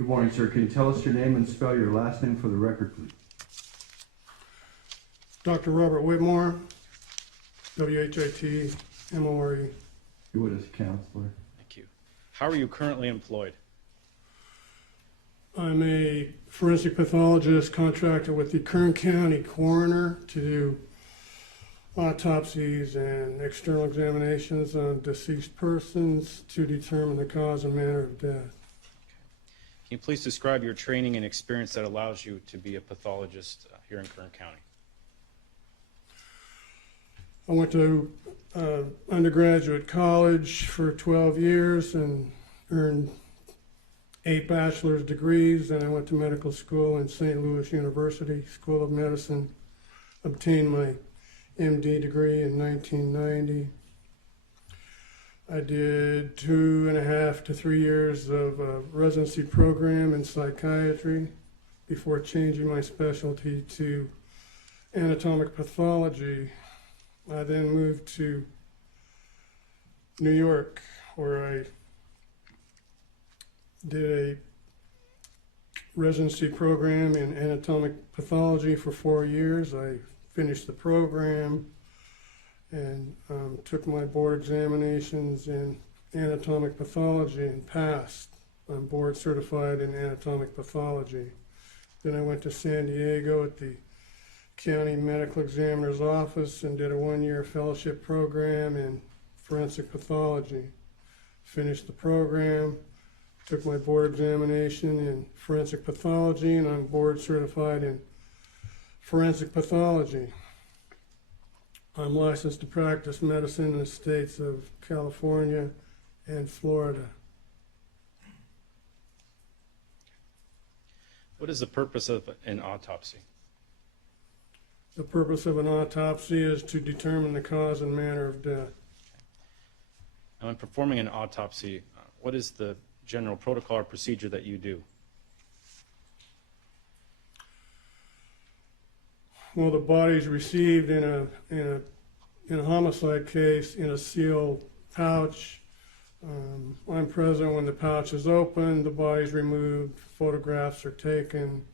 Good morning, sir. Can you tell us your name and spell your last name for the record, please? Dr. Robert Whitmore, W-H-I-T-M-O-R-E. You would as a counselor. Thank you. How are you currently employed? I'm a forensic pathologist contracted with the Kern County Coroner to do autopsies and external examinations on deceased persons to determine the cause and manner of death. Can you please describe your training and experience that allows you to be a pathologist here in Kern County? I went to undergraduate college for 12 years and earned 8 bachelor's degrees. Then I went to medical school in St. Louis University School of Medicine, obtained my MD degree in 1990. I did 2.5 to 3 years of a residency program in psychiatry before changing my specialty to anatomic pathology. I then moved to New York, where I did a residency program in anatomic pathology for 4 years. I finished the program and took my board examinations in anatomic pathology and passed. I'm board certified in anatomic pathology. Then I went to San Diego at the County Medical Examiner's Office and did a 1-year fellowship program in forensic pathology. Finished the program, took my board examination in forensic pathology, and I'm board certified in forensic pathology. I'm licensed to practice medicine in the states of California and Florida. What is the purpose of an autopsy? The purpose of an autopsy is to determine the cause and manner of death. Now, in performing an autopsy, what is the general protocol or procedure that you do? Well, the body's received in a homicide case in a sealed pouch. I'm present when the pouch is opened, the body's removed, photographs are taken.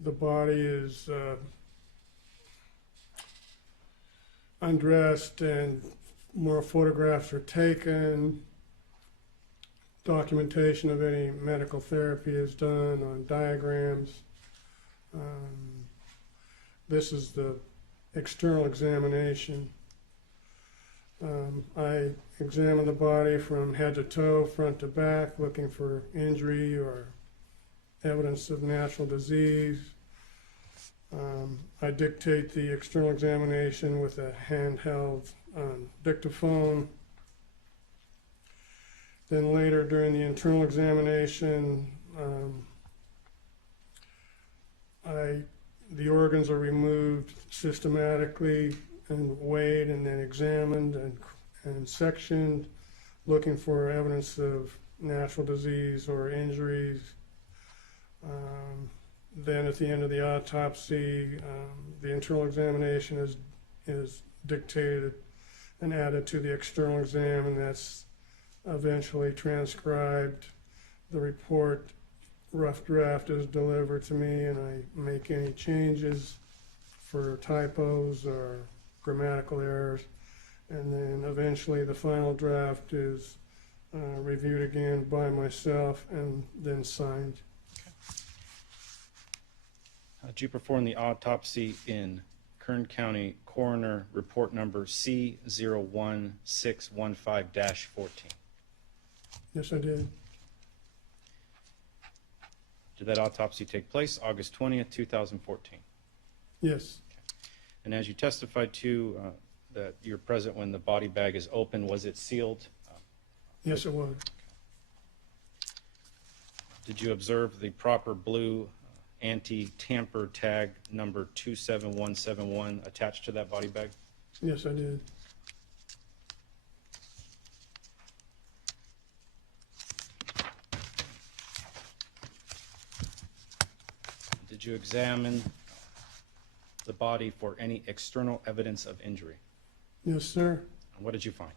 The body is undressed and more photographs are taken. Documentation of any medical therapy is done on diagrams. This is the external examination. I examine the body from head to toe, front to back, looking for injury or evidence of natural disease. I dictate the external examination with a handheld dictaphone. Then later during the internal examination, the organs are removed systematically and weighed and then examined and sectioned, looking for evidence of natural disease or injuries. Then at the end of the autopsy, the internal examination is dictated and added to the external exam, and that's eventually transcribed. The report, rough draft, is delivered to me, and I make any changes for typos or grammatical errors, and then eventually the final draft is reviewed again by myself and then signed. Did you perform the autopsy in Kern County Coroner Report Number C01615-14? Yes, I did. Did that autopsy take place August 20th, 2014? Yes. And as you testified to, that you're present when the body bag is open, was it sealed? Yes, it was. Did you observe the proper blue anti-tamper tag number 27171 attached to that body bag? Yes, I did. Did you examine the body for any external evidence of injury? Yes, sir. And what did you find?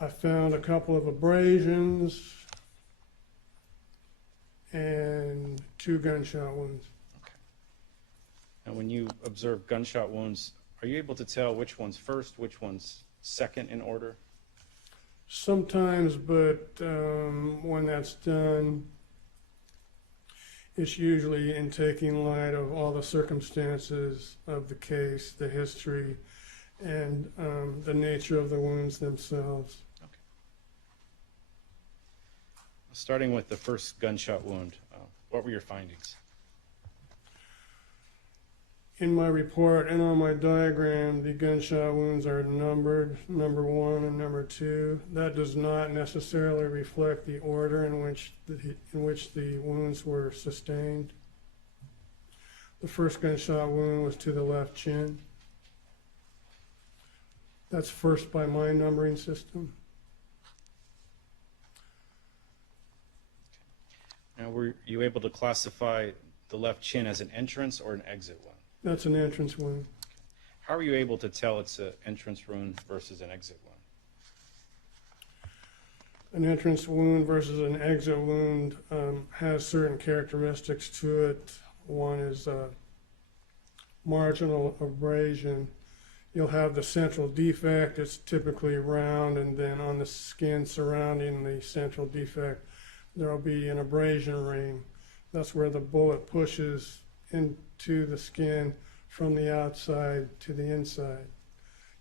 I found a couple of abrasions and 2 gunshot wounds. And when you observe gunshot wounds, are you able to tell which one's first, which one's second in order? Sometimes, but when that's done, it's usually in taking light of all the circumstances of the case, the history, and the nature of the wounds themselves. Okay. Starting with the first gunshot wound, what were your findings? In my report and on my diagram, the gunshot wounds are numbered, number 1 and number 2. That does not necessarily reflect the order in which the wounds were sustained. The first gunshot wound was to the left chin. That's first by my numbering system. Now, were you able to classify the left chin as an entrance or an exit wound? That's an entrance wound. How are you able to tell it's an entrance wound versus an exit wound? An entrance wound versus an exit wound has certain characteristics to it. One is marginal abrasion. You'll have the central defect. It's typically round, and then on the skin surrounding the central defect, there'll be an abrasion ring. That's where the bullet pushes into the skin from the outside to the inside.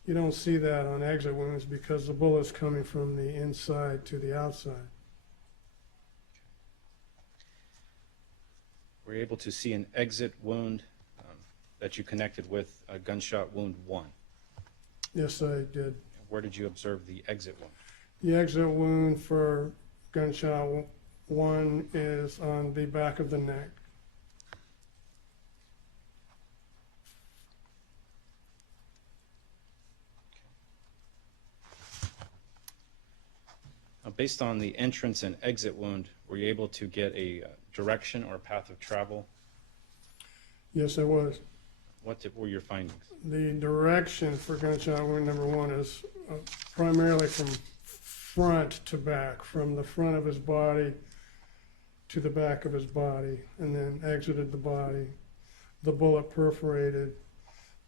You don't see that on exit wounds because the bullet's coming from the inside to the outside. Were you able to see an exit wound that you connected with a gunshot wound 1? Yes, I did. Where did you observe the exit wound? The exit wound for gunshot 1 is on the back of the neck. Based on the entrance and exit wound, were you able to get a direction or path of travel? Yes, I was. What were your findings? The direction for gunshot wound number 1 is primarily from front to back, from the front of his body to the back of his body, and then exited the body. The bullet perforated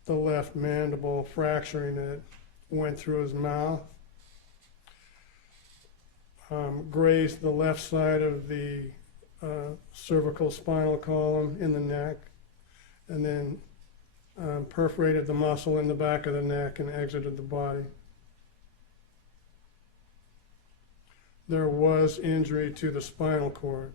the left mandible, fracturing it, went through his mouth, grazed the left side of the cervical spinal column in the neck, and then perforated the muscle in the back of the neck and exited the body. There was injury to the spinal cord.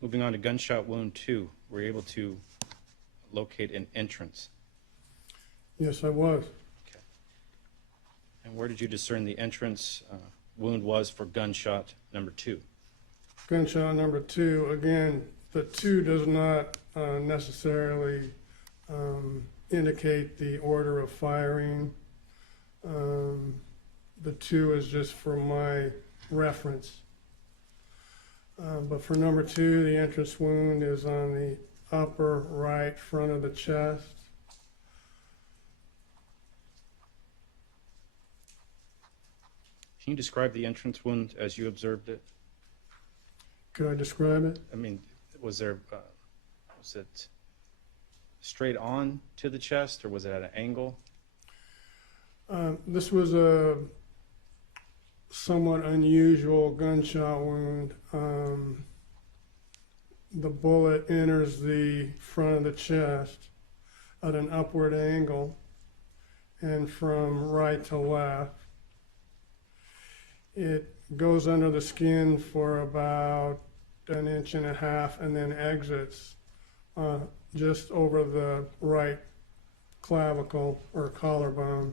Moving on to gunshot wound 2, were you able to locate an entrance? Yes, I was. Okay. And where did you discern the entrance wound was for gunshot number 2? Gunshot number 2, again, the 2 does not necessarily indicate the order of firing. The 2 is just for my reference. But for number 2, the entrance wound is on the upper right front of the chest. Can you describe the entrance wound as you observed it? Could I describe it? I mean, was it straight on to the chest, or was it at an angle? This was a somewhat unusual gunshot wound. The bullet enters the front of the chest at an upward angle and from right to left. It goes under the skin for about 1.5 inches and then exits just over the right clavicle or collarbone.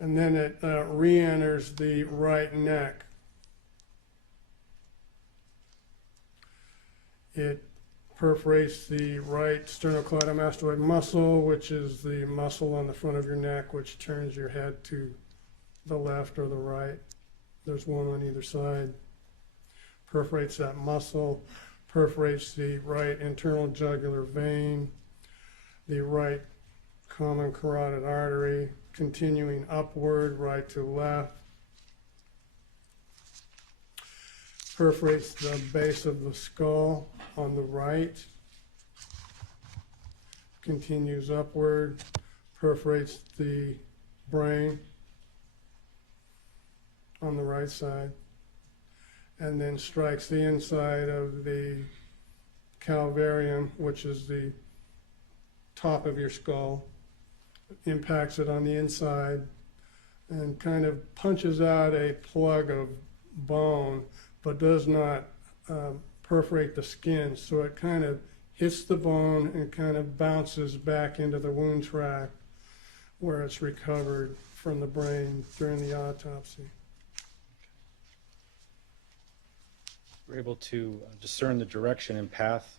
and then it re-enters the right neck. It perforates the right sternocleidomastoid muscle, which is the muscle on the front of your neck, which turns your head to the left or the right. There's one on either side. Perforates that muscle, perforates the right internal jugular vein, the right common carotid artery, continuing upward, right to left. Perforates the base of the skull on the right, continues upward, perforates the brain on the right side, and then strikes the inside of the calvarium, which is the top of your skull, impacts it on the inside, and kind of punches out a plug of bone, but does not perforate the skin. So it kind of hits the bone and kind of bounces back into the wound tract where it's recovered from the brain during the autopsy. We're able to discern the direction and path,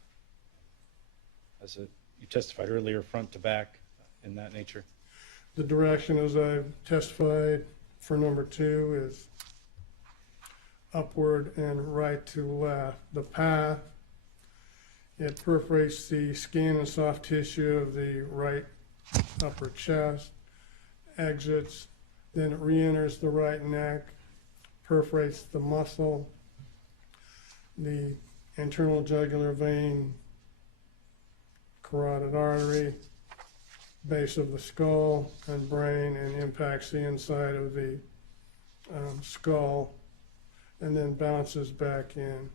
as you testified earlier, front to back, in that nature. The direction, as I've testified for number 2, is upward and right to left. The path, it perforates the skin and soft tissue of the right upper chest, exits, then it re-enters the right neck, perforates the muscle, the internal jugular vein, carotid artery, base of the skull and brain, and impacts the inside of the skull, and then bounces back in.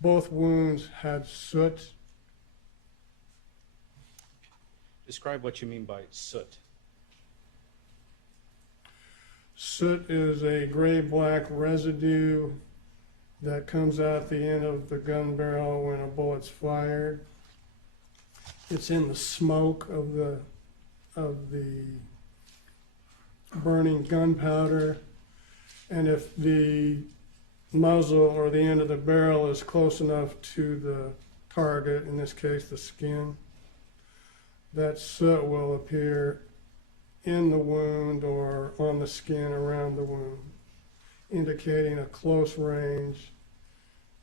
Both wounds had soot. Describe what you mean by soot. Soot is a gray-black residue that comes out the end of the gun barrel when a bullet's fired. It's in the smoke of the burning gunpowder, and if the muzzle or the end of the barrel is close enough to the target, in this case the skin, that soot will appear in the wound or on the skin around the wound, indicating a close range,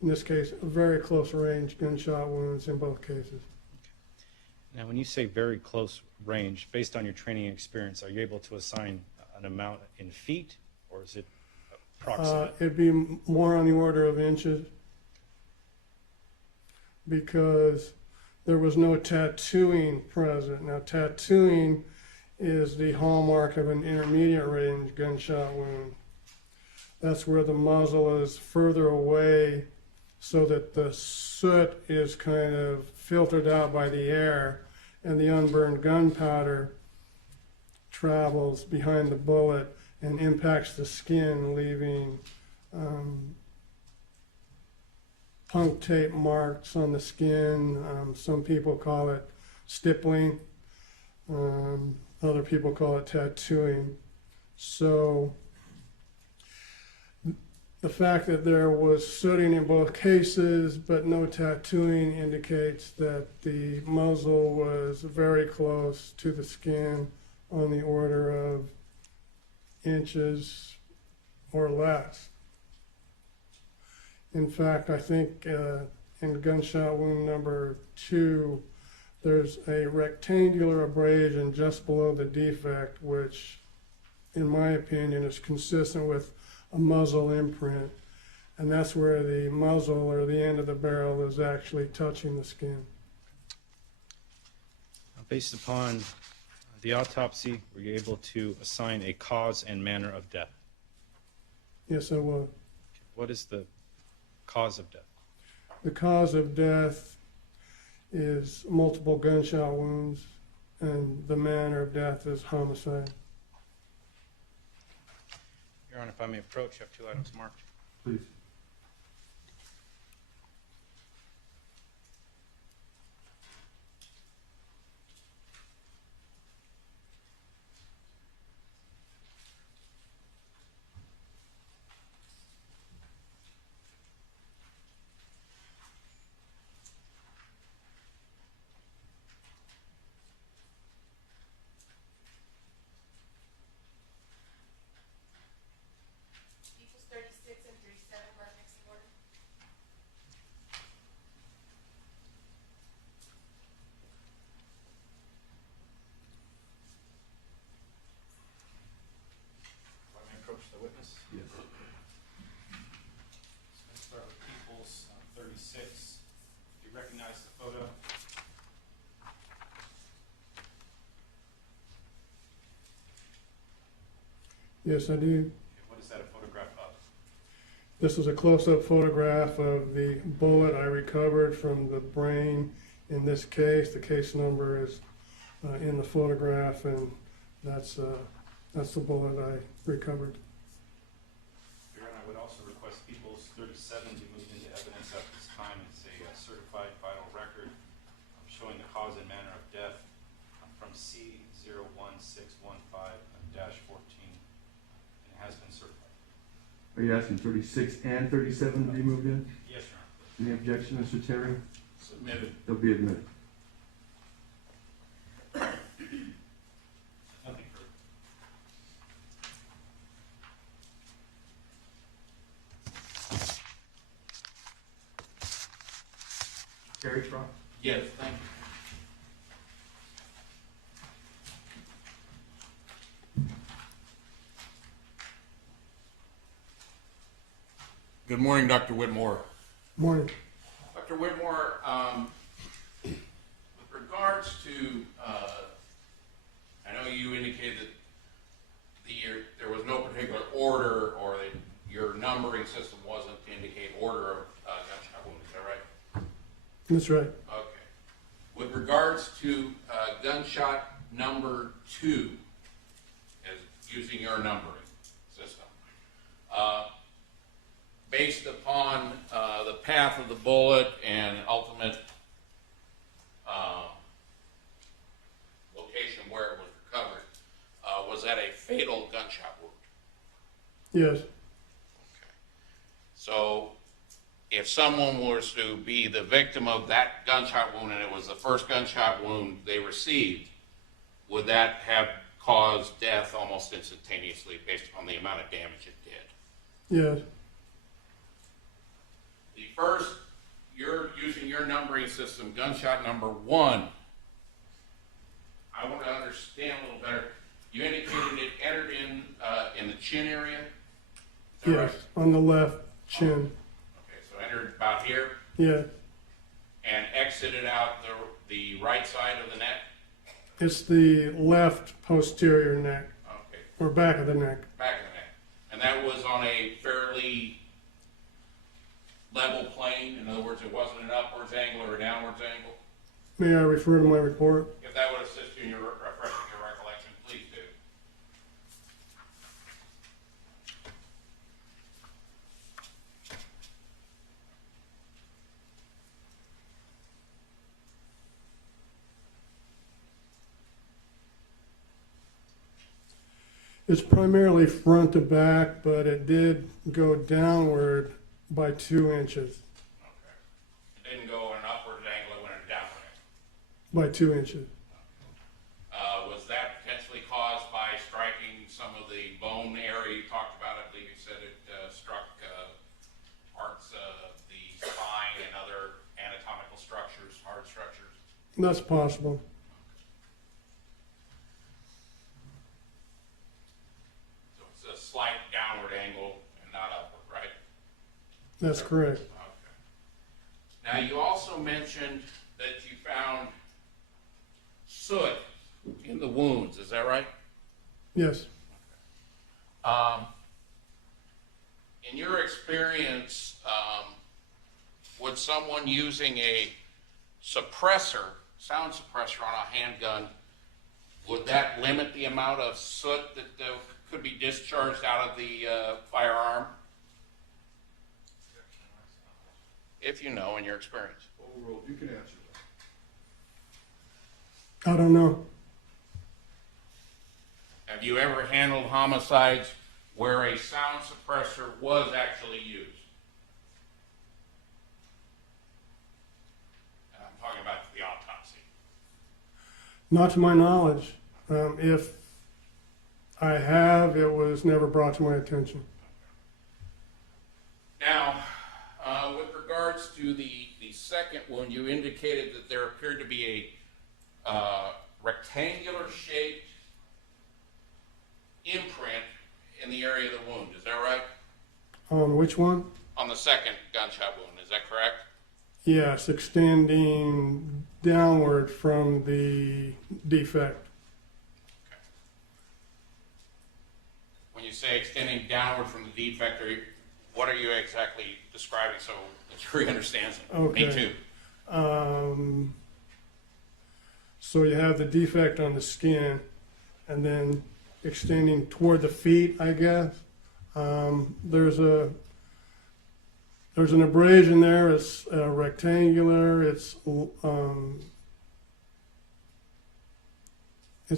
in this case, a very close range gunshot wounds in both cases. Now, when you say very close range, based on your training experience, are you able to assign an amount in feet, or is it approximate? It'd be more on the order of inches, because there was no tattooing present. Now, tattooing is the hallmark of an intermediate range gunshot wound. That's where the muzzle is further away so that the soot is kind of filtered out by the air, and the unburned gunpowder travels behind the bullet and impacts the skin, leaving punctate marks on the skin. Some people call it stippling. Other people call it tattooing. So the fact that there was sooting in both cases but no tattooing indicates that the muzzle was very close to the skin, on the order of inches or less. In fact, I think in gunshot wound number 2, there's a rectangular abrasion just below the defect, which, in my opinion, is consistent with a muzzle imprint, and that's where the muzzle or the end of the barrel is actually touching the skin. Based upon the autopsy, were you able to assign a cause and manner of death? Yes, I will. What is the cause of death? The cause of death is multiple gunshot wounds, and the manner of death is homicide. Your Honor, if I may approach, you have 2 items marked. Please. Yes, I do. And what is that a photograph of? This is a close-up photograph of the bullet I recovered from the brain in this case. The case number is in the photograph, and that's the bullet I recovered. Your Honor, I would also request People's 37 be moved into evidence at this time. It's a certified vital record showing the cause and manner of death from C01615-14, and it has been certified. Are you asking 36 and 37 to be moved in? Yes, Your Honor. Any objection, Mr. Terry? Submitted. They'll be admitted. Nothing further. Terry Croft? Yes, thank you. Good morning, Dr. Whitmore. Morning. Dr. Whitmore, with regards to, I know you indicated that there was no particular order, or that your numbering system wasn't to indicate order of gunshot wound, is that right? That's right. Okay. With regards to gunshot number 2, as using your numbering system, based upon the path of the bullet and ultimate location where it was recovered, was that a fatal gunshot wound? Yes. Okay. So, if someone was to be the victim of that gunshot wound and it was the first gunshot wound they received, would that have caused death almost instantaneously based upon the amount of damage it did? Yes. The first, you're using your numbering system, gunshot number 1. I want to understand a little better. You indicated it entered in the chin area? Is that Yes. right? On the left chin. Okay, so entered about here Yeah. and exited out the right side of the neck? It's the left posterior neck, Okay, or back of the neck. back of the neck. And that was on a fairly level plane? In other words, it wasn't an upwards angle or a downwards angle? May I refer to my report? If that would assist you in your refreshing your recollection, please do. It's primarily front to back, but it did go downward by 2 inches. Okay. It didn't go in an upward angle, it went in a downward angle. By 2 inches. Was that potentially caused by striking some of the bone area you talked about? I believe you said it struck parts of the spine and other anatomical structures, hard structures. That's possible. So it's a slight downward angle and not upward, right? That's correct. Okay. Now, you also mentioned that you found soot in the wounds, is that right? Yes. In your experience, would someone using a suppressor, sound suppressor on a handgun, would that limit the amount of soot that could be discharged out of the firearm? If you know, in your experience. Overruled. You can answer I don't know. Have you ever handled homicides where a sound suppressor was actually used? And I'm talking about the autopsy. Not to my knowledge. If I have, it was never brought to my attention. Now, with regards to the second wound, you indicated that there appeared to be a rectangular shaped imprint in the area of the wound. Is that right? On which one? On the second gunshot wound, is that correct? Yes, extending downward from the defect. When you say extending downward from the defect, what are you exactly describing so the jury understands it? Okay. Me too. So you have the defect on the skin, and then extending toward the feet, I guess. There's an abrasion there. It's rectangular. It's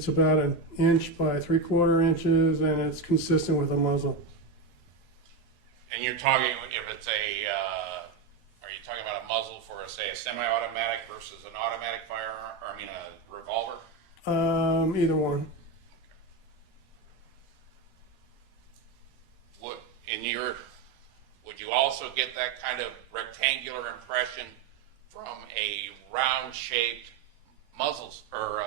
about 1 inch by 3/4 inches, and it's consistent with a muzzle. And you're talking, if it's are you talking about a muzzle for, say, a semi-automatic versus an automatic firearm, or I mean a revolver? Either one. Would you also get that kind of rectangular impression from a round-shaped muzzle or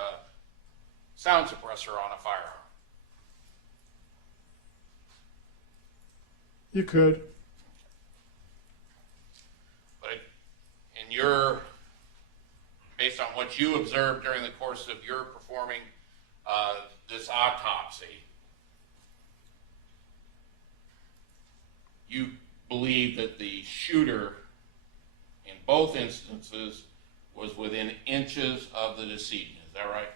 sound suppressor on a firearm? You could. But based on what you observed during the course of your performing this autopsy, you believe that the shooter in both instances was within inches of the decedent. Is that right?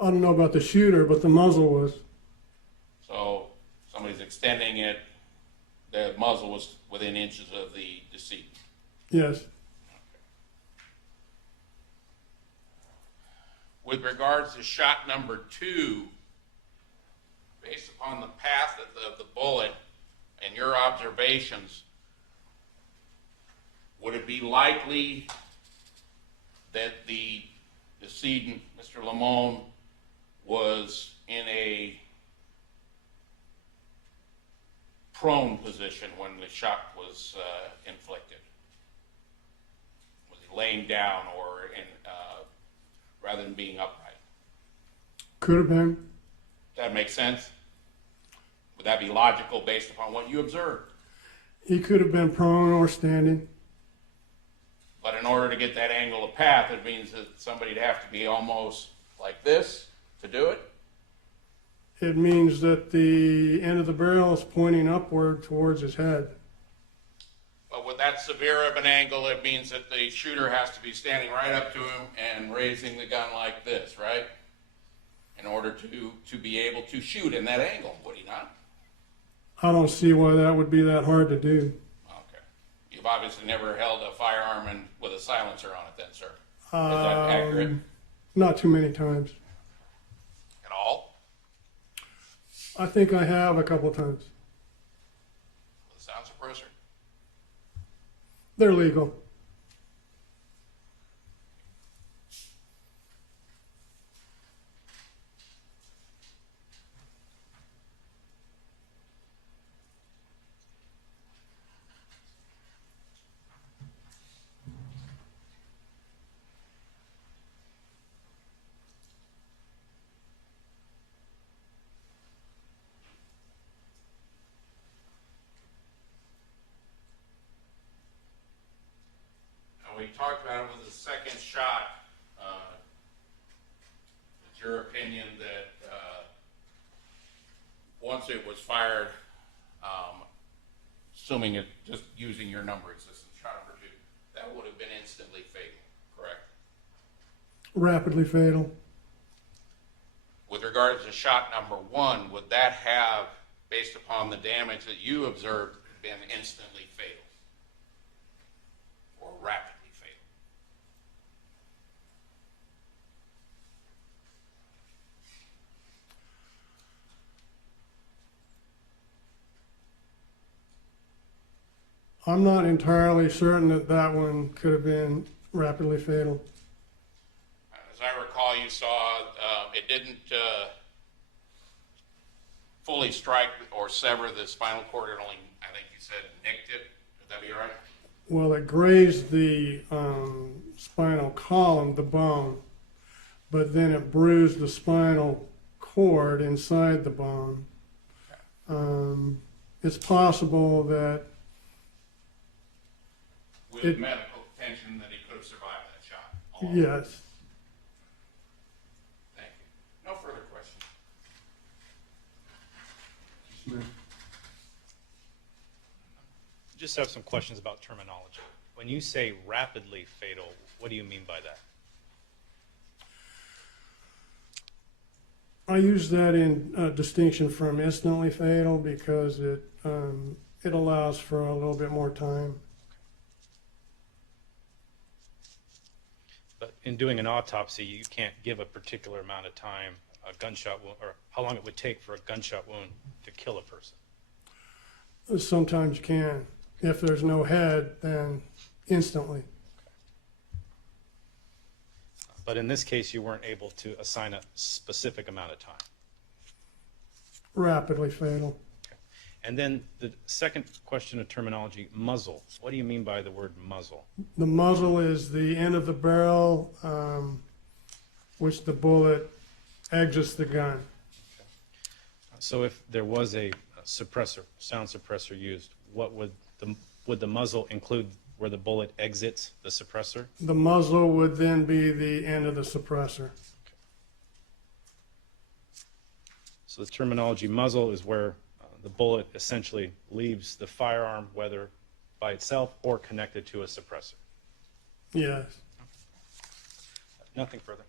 I don't know about the shooter, but the muzzle was. So somebody's extending it, the muzzle was within inches of the decedent. Yes. With regards to shot number 2, based upon the path of the bullet and your observations, would it be likely that the decedent, Mr. Limon, was in a prone position when the shot was inflicted? Was he laying down or rather than being upright? Could have been. That makes sense? Would that be logical based upon what you observed? He could have been prone or standing. But in order to get that angle of path, it means that somebody'd have to be almost like this to do it? It means that the end of the barrel is pointing upward towards his head. But with that severe of an angle, it means that the shooter has to be standing right up to him and raising the gun like this, right? In order to be able to shoot in that angle, would he not? I don't see why that would be that hard to do. Okay. You've obviously never held a firearm with a silencer on it then, sir. Is that accurate? Not too many times. At all? I think I have a couple times. With a sound suppressor? They're legal. We talked about it with the second shot. It's your opinion that once it was fired, assuming it just using your numbering system, shot number 2, that would have been instantly fatal, correct? Rapidly fatal. With regards to shot number 1, would that have, based upon the damage that you observed, been instantly fatal or rapidly fatal? I'm not entirely certain that that one could have been rapidly fatal. As I recall, you saw it didn't fully strike or sever the spinal cord. It only, I think you said, nicked it. Would that be right? Well, it grazed the spinal column, the bone, but then it bruised the spinal cord inside the bone. It's possible that With medical attention that he could have survived that shot. yes. Thank you. No further questions. Smith? Just have some questions about terminology. When you say rapidly fatal, what do you mean by that? I use that in distinction from instantly fatal because it allows for a little bit more time. But in doing an autopsy, you can't give a particular amount of time, a gunshot wound, or how long it would take for a gunshot wound to kill a person. Sometimes you can. If there's no head, then instantly. But in this case, you weren't able to assign a specific amount of time. Rapidly fatal. And then the second question of terminology, muzzle. What do you mean by the word muzzle? The muzzle is the end of the barrel, which the bullet exits the gun. So if there was a suppressor, sound suppressor used, what would the muzzle include where the bullet exits the suppressor? The muzzle would then be the end of the suppressor. So the terminology muzzle is where the bullet essentially leaves the firearm, whether by itself or connected to a suppressor. Yes. Nothing further.